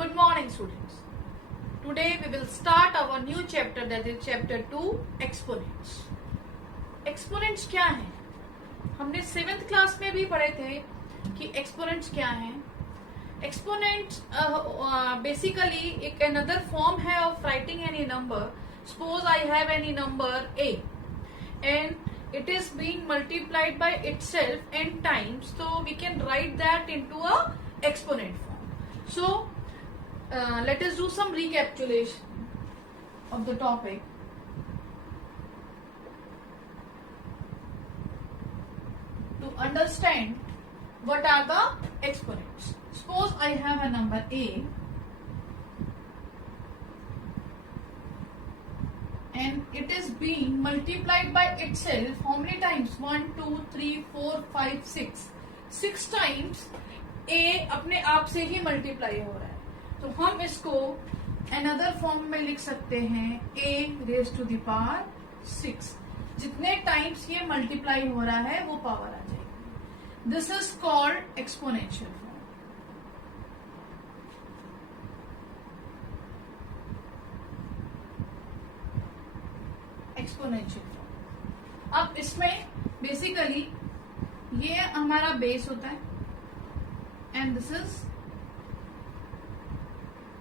Good morning, students. Today we will start our new chapter, that is chapter 2, exponents. Exponents क्या है? हमने 7th class में भी पढ़े थे कि exponents क्या है. Exponents basically एक another form है of writing any number. Suppose I have any number a and it is being multiplied by itself n times, so we can write that into a exponent form. So let us do some recapitulation of the topic. To understand what are the exponents. Suppose I have a number a and it is being multiplied by itself how many times? 1, 2, 3, 4, 5, 6. 6 times a अपने आप से ही multiply हो रहा है, तो हम इसको another form में लिख सकते हैं a raise to the power 6. जितने टाइम्स ये मल्टीप्लाई हो रहा है वो पावर आ जाएगी. This is called exponential form. Exponential form. अब इसमें बेसिकली ये हमारा बेस होता है एंड दिस इज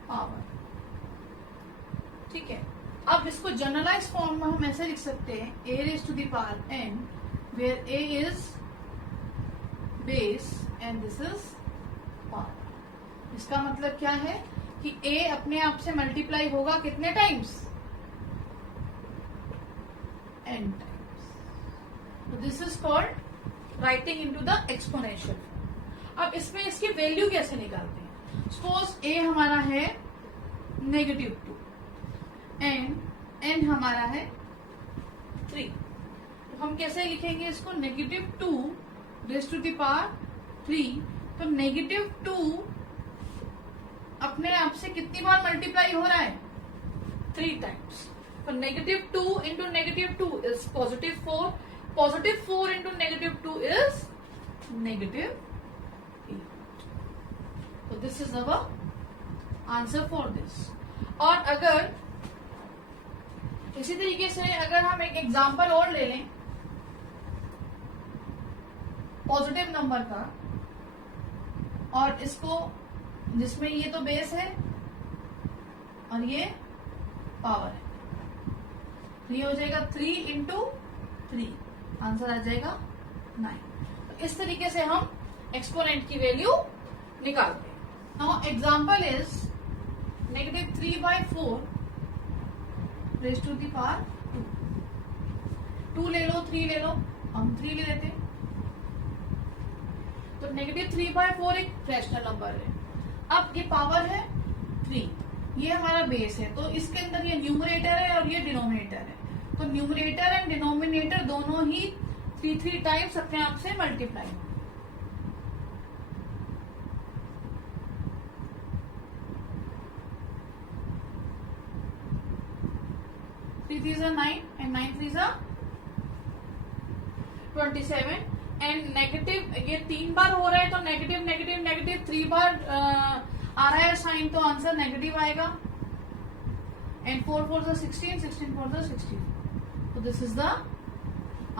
पावर. ठीक है. अब इसको जनरलाइज फॉर्म में हम ऐसे लिख सकते हैं a raise to the power n, where a is base and this is power. इसका मतलब क्या है कि a अपने आप से मल्टीप्लाई होगा कितने टाइम्स? n times. तो this is called writing into the exponential form. अब इसमें इसकी वैल्यू कैसे निकालते हैं? सपोज a हमारा है -2 एंड n हमारा है 3. तो हम कैसे लिखेंगे इसको? -2 रेज टू द पावर 3. तो -2 अपने आप से कितनी बार मल्टीप्लाई हो रहा है? 3 टाइम्स. तो -2 इंटू -2 इज +4. +4 into -2 is -8. तो this is our answer for this. और अगर इसी तरीके से अगर हम एक एग्जांपल और ले लें पॉजिटिव नंबर का, और इसको जिसमें ये तो बेस है और ये पावर है, तो ये हो जाएगा 3 इंटू 3. आंसर आ जाएगा 9. तो इस तरीके से हम एक्सपोनेंट की वैल्यू निकालते हैं. Now example is -3/4 raised to the power 2. 2 ले लो, 3 ले लो, हम 3 ले लेते हैं. तो -3/4 एक रैशनल नंबर है. अब ये पावर है 3, ये हमारा बेस है, तो इसके अंदर ये न्यूमरेटर है और ये डिनोमिनेटर है. तो न्यूमरेटर एंड डिनोमिनेटर दोनों ही 3 टाइम्स अपने आप से multiply. 3 3s are 9 and 9 3s are 27. And negative ये 3 बार हो रहा है, तो नेगेटिव नेगेटिव नेगेटिव 3 बार आ रहा है साइन, तो आंसर नेगेटिव आएगा. And 4 4s are 16, 16 4s are 16. So this is the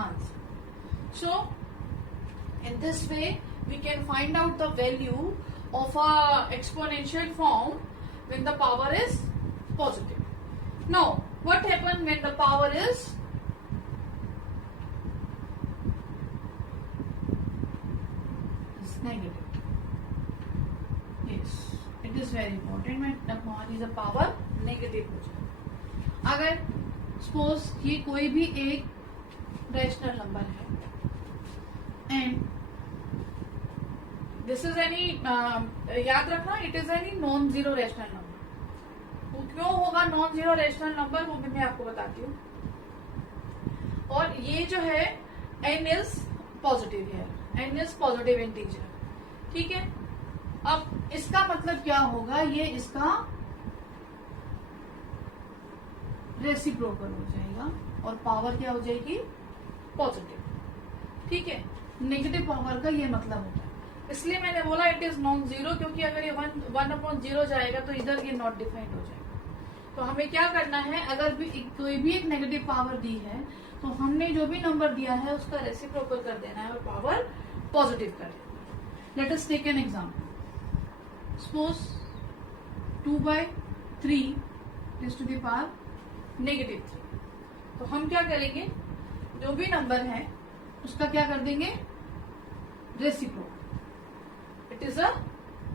answer. So in this way we can find out the value of a exponential form when the power is positive. Now what happens when the power is negative? Yes, it is very important when the power is a power negative हो जाए. अगर suppose ये कोई भी एक rational number है and this is any, याद रखना, it is any non zero rational number. वो क्यों होगा नॉन जीरो रैशनल नंबर, वो भी मैं आपको बताती हूँ. और ये जो है n इज पॉजिटिव है, n इज पॉजिटिव इंटीजर. ठीक है. अब इसका मतलब क्या होगा? ये इसका रेसिप्रोकल हो जाएगा और पावर क्या हो जाएगी? पॉजिटिव. ठीक है. नेगेटिव पावर का ये मतलब होता है. इसलिए मैंने बोला इट इज नॉन जीरो, क्योंकि अगर ये 1/0 जाएगा तो इधर ये नॉट डिफाइंड हो जाएगा। तो हमें क्या करना है, अगर भी कोई भी एक नेगेटिव पावर दी है तो हमने जो भी नंबर दिया है उसका रेसिप्रोकल कर देना है और पावर पॉजिटिव कर देना है। Let us take an example. Suppose 2/3 is to the power -3। तो हम क्या करेंगे, जो भी नंबर है उसका क्या कर देंगे, reciprocal. It is a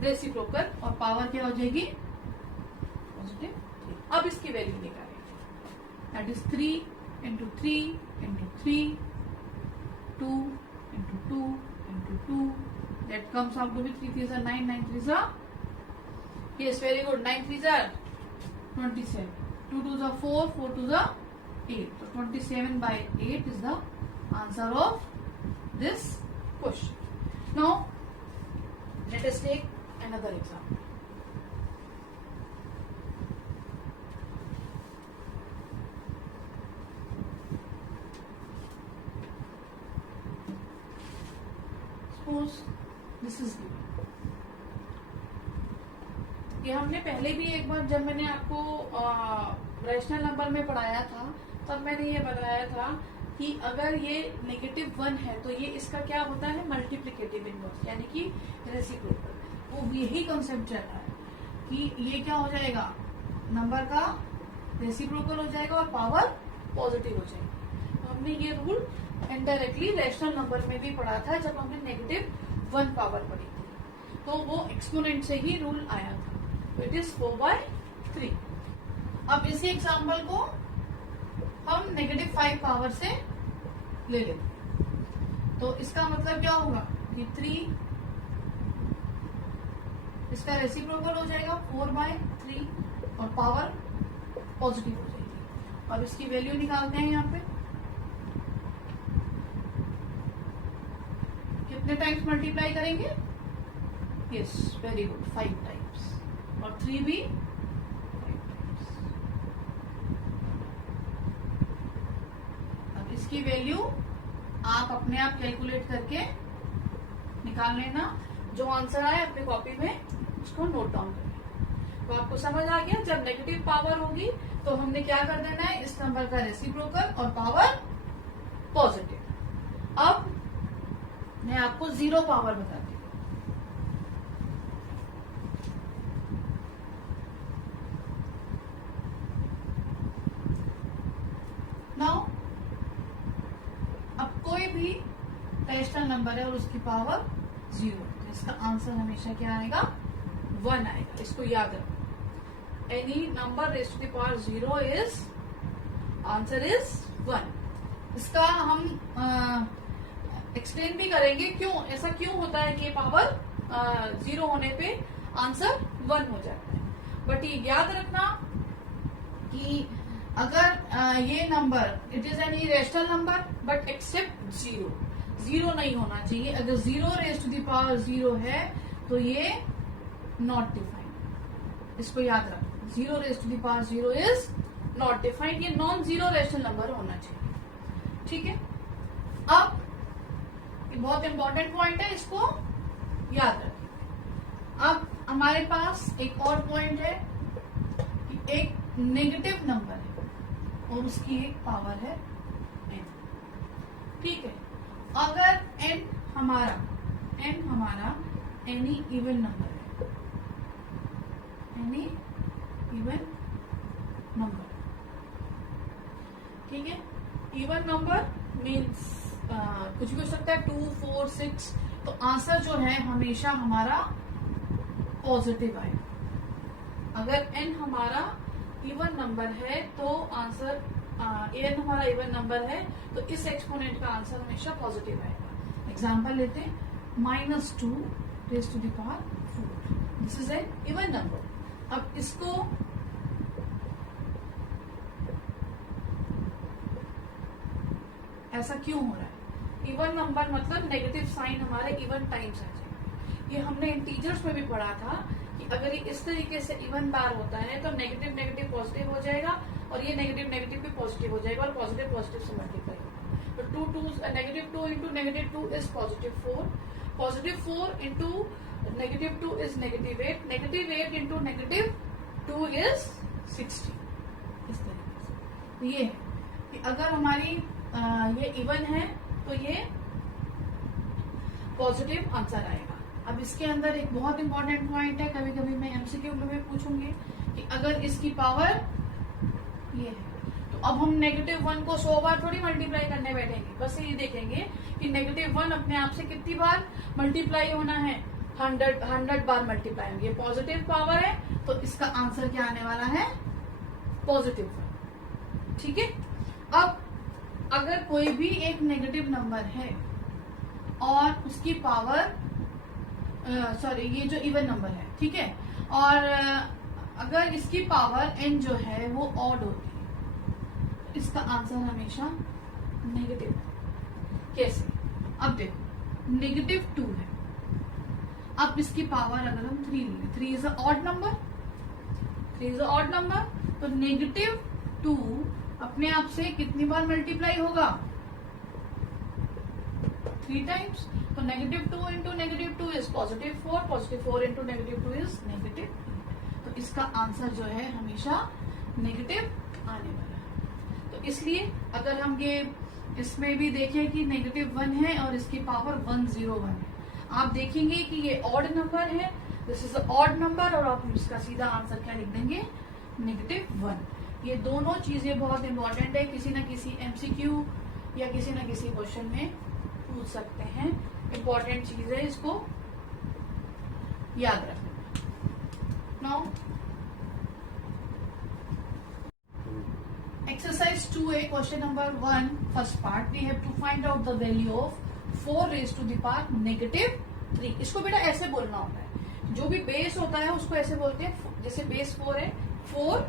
reciprocal और पावर क्या हो जाएगी, पॉजिटिव। अब इसकी वैल्यू निकालेंगे, that is 3 into 3 into 3, 2 into 2 into 2, that comes out to be 3 3s are 9, 9 3s are, yes, very good, 9 3s are 27, 2 2s are 4, 4 2s are 8. So 27/8 is the answer of this question. Now let us take another example. Suppose this is given. ये हमने पहले भी एक बार जब मैंने आपको rational number में पढ़ाया था तब मैंने ये बताया था कि अगर ये -1 है तो ये इसका क्या होता है, मल्टीप्लिकेटिव इनवर्स, यानी कि रेसिप्रोकल। वो यही कंसेप्ट चल रहा है कि ये क्या हो जाएगा, नंबर का रेसिप्रोकल हो जाएगा और पावर पॉजिटिव हो जाएगी। तो हमने ये रूल इनडायरेक्टली रैशनल नंबर में भी पढ़ा था जब हमने -1 पावर पढ़ी थी, तो वो एक्सपोनेंट से ही रूल आया था। तो इट इज 4/3। अब इसी एग्जाम्पल को हम -5 पावर से ले लेते, तो इसका मतलब क्या होगा कि 3 इसका रेसिप्रोकल हो जाएगा 4/3 और पावर पॉजिटिव हो जाएगी। अब इसकी वैल्यू निकालते हैं, यहाँ पे कितने टाइम्स मल्टीप्लाई करेंगे, यस वेरी गुड, 5 टाइम्स, और 3 भी 5 टाइम्स। अब इसकी वैल्यू आप अपने आप कैलकुलेट करके निकाल लेना, जो आंसर आए अपने कॉपी में उसको नोट डाउन करें। तो आपको समझ आ गया, जब नेगेटिव पावर होगी तो हमने क्या कर देना है, इस नंबर का रेसिप्रोकल और पावर पॉजिटिव। अब मैं आपको 0 पावर बताती हूँ। नाउ अब कोई भी रैशनल नंबर है और उसकी पावर 0, तो इसका आंसर हमेशा क्या आएगा, 1 आएगा। इसको याद रखो, any number raise to the power 0 is answer is 1। इसका हम एक्सप्लेन भी करेंगे क्यों ऐसा क्यों होता है कि पावर 0 होने पे आंसर 1 हो जाता है। बट ये याद रखना कि अगर ये number it is any rational number but except 0 नहीं होना चाहिए। अगर 0 रेज़ टू द पावर 0 है तो ये नॉट डिफाइंड, इसको याद रखना। 0 raise to the power 0 is not defined, ये नॉन जीरो रैशनल नंबर होना चाहिए, ठीक है। अब बहुत इंपॉर्टेंट पॉइंट है, इसको याद रखें। अब हमारे पास एक और पॉइंट है कि एक नेगेटिव नंबर है और उसकी एक पावर है n, ठीक है। अगर n हमारा एनी इवन नंबर है, एनी इवन नंबर, ठीक है। इवन नंबर मीन्स कुछ भी हो सकता है, 2, 4, 6, तो आंसर जो है हमेशा हमारा पॉजिटिव आएगा। अगर n हमारा इवन नंबर है तो आंसर n हमारा इवन नंबर है तो इस एक्सपोनेंट का आंसर हमेशा पॉजिटिव आएगा। एग्जांपल लेते हैं, -2 raise to the power 4, this is an even number. अब इसको ऐसा क्यों हो रहा है, इवन नंबर मतलब नेगेटिव साइन हमारे इवन टाइम्स आ जाएगा। ये हमने इंटीजर्स में भी पढ़ा था कि अगर ये इस तरीके से इवन बार होता है तो नेगेटिव नेगेटिव पॉजिटिव हो जाएगा और ये नेगेटिव नेगेटिव भी पॉजिटिव हो जाएगा और पॉजिटिव पॉजिटिव से मल्टीप्लाई होगा। तो -2 into -2 is +4, +4 into -2 is -8, -8 into -2 is 60। इस तरीके से ये है कि अगर हमारी ये इवन है तो ये पॉजिटिव आंसर आएगा। अब इसके अंदर एक बहुत इंपॉर्टेंट पॉइंट है, कभी कभी मैं एमसीक्यू में पूछूंगी कि अगर इसकी पावर ये है तो अब हम -1 को 100 बार थोड़ी मल्टीप्लाई करने बैठेंगे, बस ये देखेंगे कि -1 अपने आप से कितनी बार मल्टीप्लाई होना है, 100 बार मल्टीप्लाई होंगे। ये पॉजिटिव पावर है तो इसका आंसर क्या आने वाला है, पॉजिटिव। ठीक है। अब अगर कोई भी एक नेगेटिव नंबर है और उसकी पावर ये जो इवन नंबर है, ठीक है, और अगर इसकी पावर n जो है वो ऑड होती है, इसका आंसर हमेशा नेगेटिव है। कैसे? अब देखो -2 है, अब इसकी पावर अगर हम 3 लें, 3 is a odd number, 3 is a odd number, तो -2 अपने आप से कितनी बार मल्टीप्लाई होगा, 3 टाइम्स। तो -2 into -2 is +4, +4 into -2 is -8। तो इसका आंसर जो है हमेशा नेगेटिव आने वाला है। तो इसलिए अगर हम ये इसमें भी देखें कि -1 है और इसकी पावर 101 है, आप देखेंगे कि ये ऑड नंबर है, this is a odd number, और आप इसका सीधा आंसर क्या लिख देंगे, -1। ये दोनों चीजें बहुत इंपॉर्टेंट है, किसी न किसी एमसीक्यू या किसी न किसी क्वेश्चन में पूछ सकते हैं। इंपॉर्टेंट चीज है, इसको याद रखना। Now exercise 2A question number 1 first part, we have to find out the value of 4 raised to the power -3। इसको बेटा ऐसे बोलना होता है, जो भी बेस होता है उसको ऐसे बोलते हैं, जैसे बेस 4 है, 4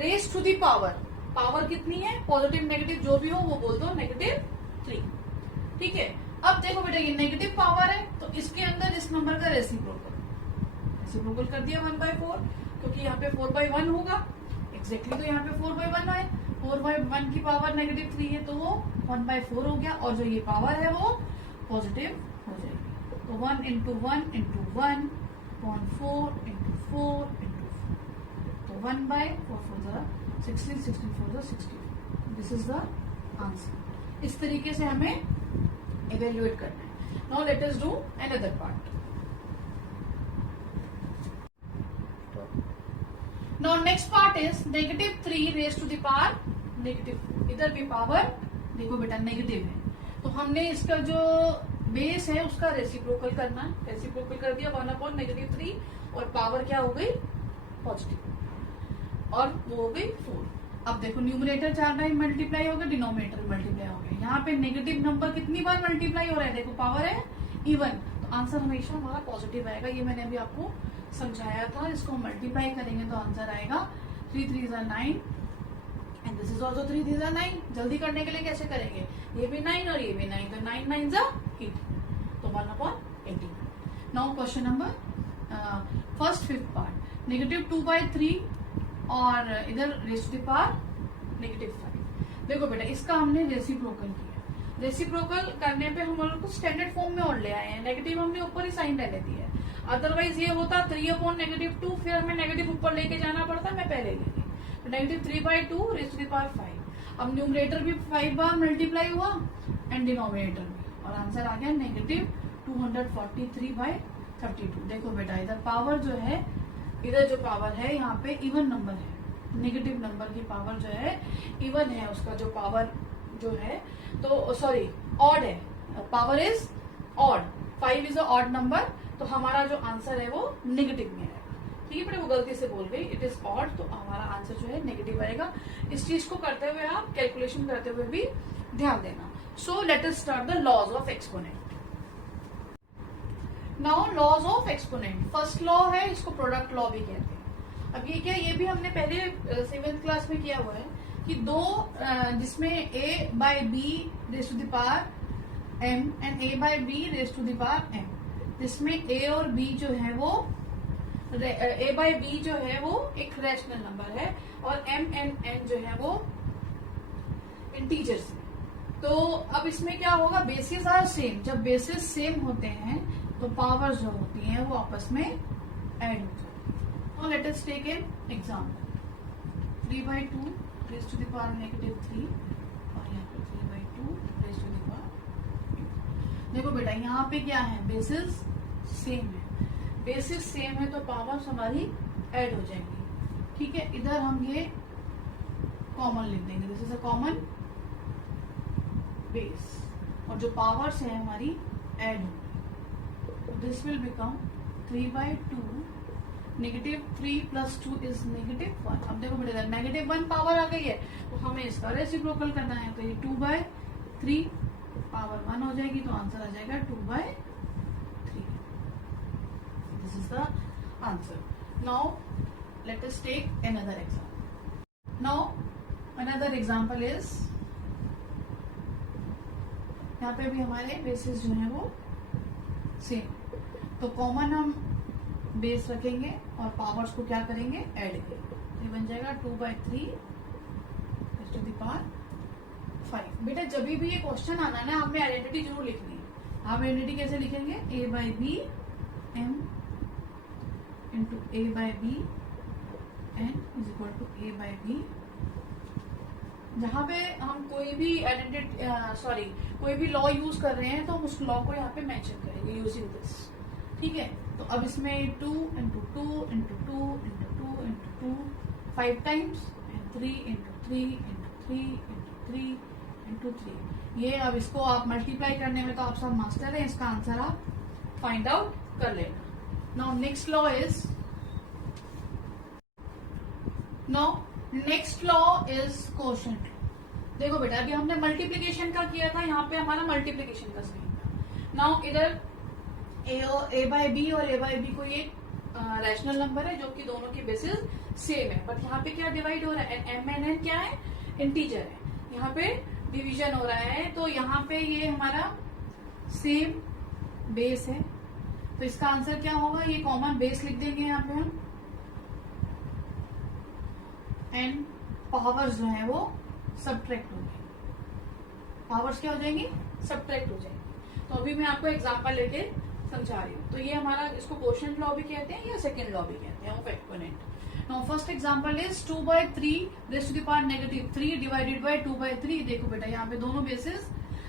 raised to the power, power कितनी है, पॉजिटिव नेगेटिव जो भी हो वो बोल दो -3। ठीक है। अब देखो बेटा ये नेगेटिव पावर है तो इसके अंदर इस नंबर का रेसिप्रोकल कर दिया 1/4, क्योंकि यहाँ पे 4/1 होगा एग्जैक्टली, तो यहाँ पे 4/1 है, 4/1 की पावर -3 है तो वो 1/4 हो गया, और जो ये पावर है वो पॉजिटिव हो जाएगी। तो 1 into 1 into 1 upon 4 into 4 into 4, तो 1/4 for the 16, 16 for the 64। This is the answer. इस तरीके से हमें इवेल्युएट करना है। Now let us do another part. Now next part is -3 raised to the power -4। इधर भी पावर देखो बेटा नेगेटिव है, तो हमने इसका जो बेस है उसका रेसिप्रोकल करना है, रेसिप्रोकल कर दिया 1/3, और पावर क्या हो गई, पॉजिटिव, और वो हो गई 4। अब देखो न्यूमरेटर 4 बार मल्टीप्लाई हो गया, डिनोमिनेटर मल्टीप्लाई हो गया, यहाँ पे नेगेटिव नंबर कितनी बार मल्टीप्लाई हो रहा है, देखो पावर है इवन, तो आंसर हमेशा हमारा पॉजिटिव आएगा। ये मैंने अभी आपको समझाया था, इसको मल्टीप्लाई करेंगे तो आंसर आएगा 3 3 are 9 and this is also 3 3 are 9। जल्दी करने के लिए कैसे करेंगे, ये भी 9 और ये भी 9, तो 9 9 are 8, तो 1/18। Now question number first 5th part, -2/3 और इधर रेज़ टू द पावर -5। देखो बेटा इसका हमने रेसिप्रोकल किया, रेसिप्रोकल करने पे हम लोग को स्टैंडर्ड फॉर्म में और ले आए हैं, नेगेटिव हमने ऊपर ही साइन डाल दी है, अदरवाइज ये होता 3/2, फिर हमें नेगेटिव ऊपर लेके जाना पड़ता, मैं पहले लेती, तो -3/2 रेज़ टू द पावर 5। अब न्यूमरेटर भी 5 बार मल्टीप्लाई हुआ एंड डिनोमिनेटर भी, और आंसर आ गया -243/32। देखो बेटा इधर पावर जो है, इधर जो पावर है यहाँ पे इवन नंबर है, नेगेटिव नंबर की पावर जो है इवन है, उसका जो पावर जो है तो सॉरी ऑड है, power is odd, 5 is a odd number, तो हमारा जो आंसर है वो नेगेटिव में आएगा। ठीक है बेटा, वो गलती से बोल गई, इट इज ऑड, तो हमारा आंसर जो है नेगेटिव आएगा। इस चीज को करते हुए आप कैलकुलेशन करते हुए भी ध्यान देना। So let us start the laws of exponent. Now laws of exponent, first law है, इसको प्रोडक्ट लॉ भी कहते हैं। अब ये क्या, ये भी हमने पहले 7th क्लास में किया हुआ है कि दो जिसमें a/b raise to the power m and a/b raise to the power m, जिसमें a और b जो है वो a/b जो है वो एक रैशनल नंबर है और m एंड n जो है वो इंटीजर्स है। तो अब इसमें क्या होगा, बेसिस आर सेम, जब बेसिस सेम होते हैं तो पावर जो होती हैं वो आपस में ऐड हो जाती है। तो let us take an example, 3/2 raise to the power -3 और यहाँ पे 3/2 रेज़ टू द पावर। देखो बेटा यहाँ पे क्या है, बेसिस सेम है, बेसिस सेम है तो पावर्स हमारी ऐड हो जाएंगी। ठीक है, इधर हम ये कॉमन लिख देंगे, this is a common base, और जो पावर्स है हमारी ऐड होंगी। This will become 3/2 -3 + 2 is -1। अब देखो बेटा -1 पावर आ गई है तो हमें इसका रेसिप्रोकल करना है, तो ये 2/3 पावर 1 हो जाएगी, तो आंसर आ जाएगा 2/3। This is the answer. Now let us take another example. Now another example is, यहाँ पे भी हमारे बेसिस जो है वो सेम, तो कॉमन हम बेस रखेंगे और पावर्स को क्या करेंगे, ऐड करेंगे। ये बन जाएगा 2/3 ⁻⁵। बेटा जब भी ये क्वेश्चन आना ना, हमें आइडेंटिटी जरूर लिखनी है। आप आइडेंटिटी कैसे लिखेंगे, a/b m × a/b n = a/b। जहां पे हम कोई भी आइडेंटिटी कोई भी लॉ यूज कर रहे हैं तो हम उस लॉ को यहाँ पे मेंशन करेंगे यूजिंग दिस। ठीक है, तो अब इसमें 2 × 2 × 2 × 2 × 2 5 टाइम्स, 3 × 3 × 3 × 3 × 3। ये अब इसको आप मल्टीप्लाई करने में तो आप सब मास्टर हैं, इसका आंसर आप फाइंड आउट कर लेना। Now next law is, next law is quotient. देखो बेटा अभी हमने मल्टीप्लीकेशन का किया था, यहाँ पे हमारा मल्टीप्लीकेशन का साइन था। नाउ इधर a/b और a/b को ये रैशनल नंबर है जो कि दोनों की बेसिस सेम है, बट यहाँ पे क्या डिवाइड हो रहा है, m n क्या है, इंटीजर है, यहाँ पे डिवीजन हो रहा है, तो यहाँ पे ये हमारा सेम बेस है, तो इसका आंसर क्या होगा, ये कॉमन बेस लिख देंगे यहाँ पे हम, एंड पावर्स जो है वो सब्ट्रैक्ट होंगे, पावर्स क्या हो जाएंगी, सब्ट्रैक्ट हो जाएंगी। तो अभी मैं आपको एग्जांपल लेके समझा रही हूँ। तो ये हमारा, इसको कोशेंट लॉ भी कहते हैं या सेकंड लॉ भी कहते हैं of exponent. Now first example is 2/3 raise to the power -3 divided by 2/3। देखो बेटा यहाँ पे दोनों बेसिस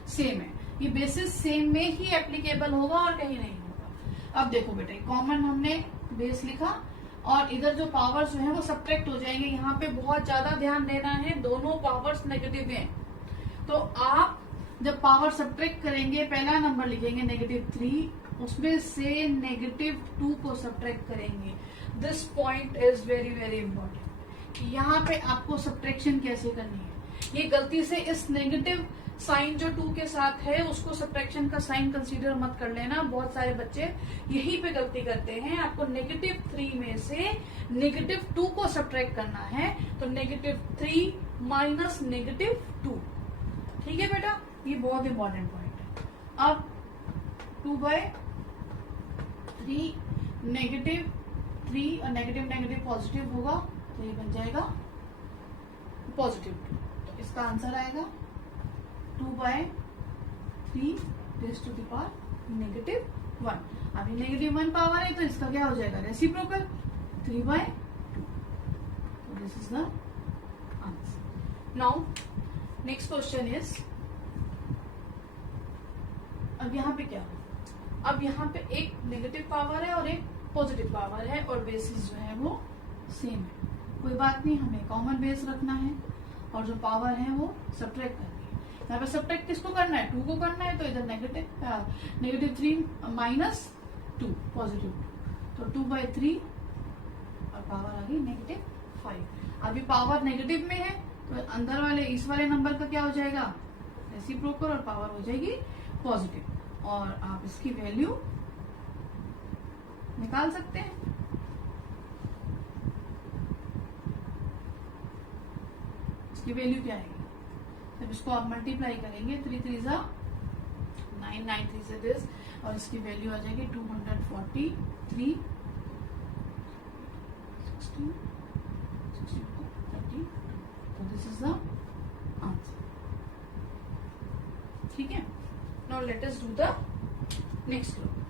सेम है, ये बेसिस सेम में ही एप्लीकेबल होगा और कहीं नहीं होगा। अब देखो बेटा कॉमन हमने बेस लिखा और इधर जो पावर्स जो है वो सब्ट्रैक्ट हो जाएंगे। यहाँ पे बहुत ज्यादा ध्यान देना है, दोनों पावर्स नेगेटिव हैं, तो आप जब पावर सब्ट्रैक्ट करेंगे पहला नंबर लिखेंगे -3, उसमें से -2 को सब्ट्रैक्ट करेंगे। This point is very very important. यहाँ पे आपको सब्ट्रैक्शन कैसे करनी है, ये गलती से इस नेगेटिव साइन जो 2 के साथ है उसको सब्ट्रैक्शन का साइन कंसीडर मत कर लेना। बहुत सारे बच्चे यहीं पे गलती करते हैं। आपको -3 में से -2 को सब्ट्रैक्ट करना है, तो -3 माइनस -2। ठीक है बेटा, ये बहुत इंपॉर्टेंट पॉइंट है। अब 2/3 -3 और नेगेटिव पॉजिटिव होगा, तो ये बन जाएगा +2। तो इसका आंसर आएगा 2/3 रेज़ टू द पावर -1। अभी -1 पावर है तो इसका क्या हो जाएगा, reciprocal 3/2। This is the answer. Now next question is, अब यहाँ पे क्या हो, अब यहाँ पे एक नेगेटिव पावर है और एक पॉजिटिव पावर है और बेसिस जो है वो सेम है। कोई बात नहीं, हमें कॉमन बेस रखना है और जो पावर है वो सब्ट्रैक्ट करनी है। यहाँ पे सब्ट्रैक्ट किसको करना है, 2 को करना है, तो इधर -3 -2 पॉजिटिव 2, तो 2/3 और पावर आ गई -5। अभी पावर नेगेटिव में है तो अंदर वाले इस वाले नंबर का क्या हो जाएगा, रेसिप्रोकल, और पावर हो जाएगी पॉजिटिव, और आप इसकी वैल्यू निकाल सकते हैं। इसकी वैल्यू क्या आएगी, जब इसको आप मल्टीप्लाई करेंगे 3 3 9 9 3 से दिस, और इसकी वैल्यू आ जाएगी 243 16 62 30। तो दिस इज द आंसर। ठीक है, now let us do the next law.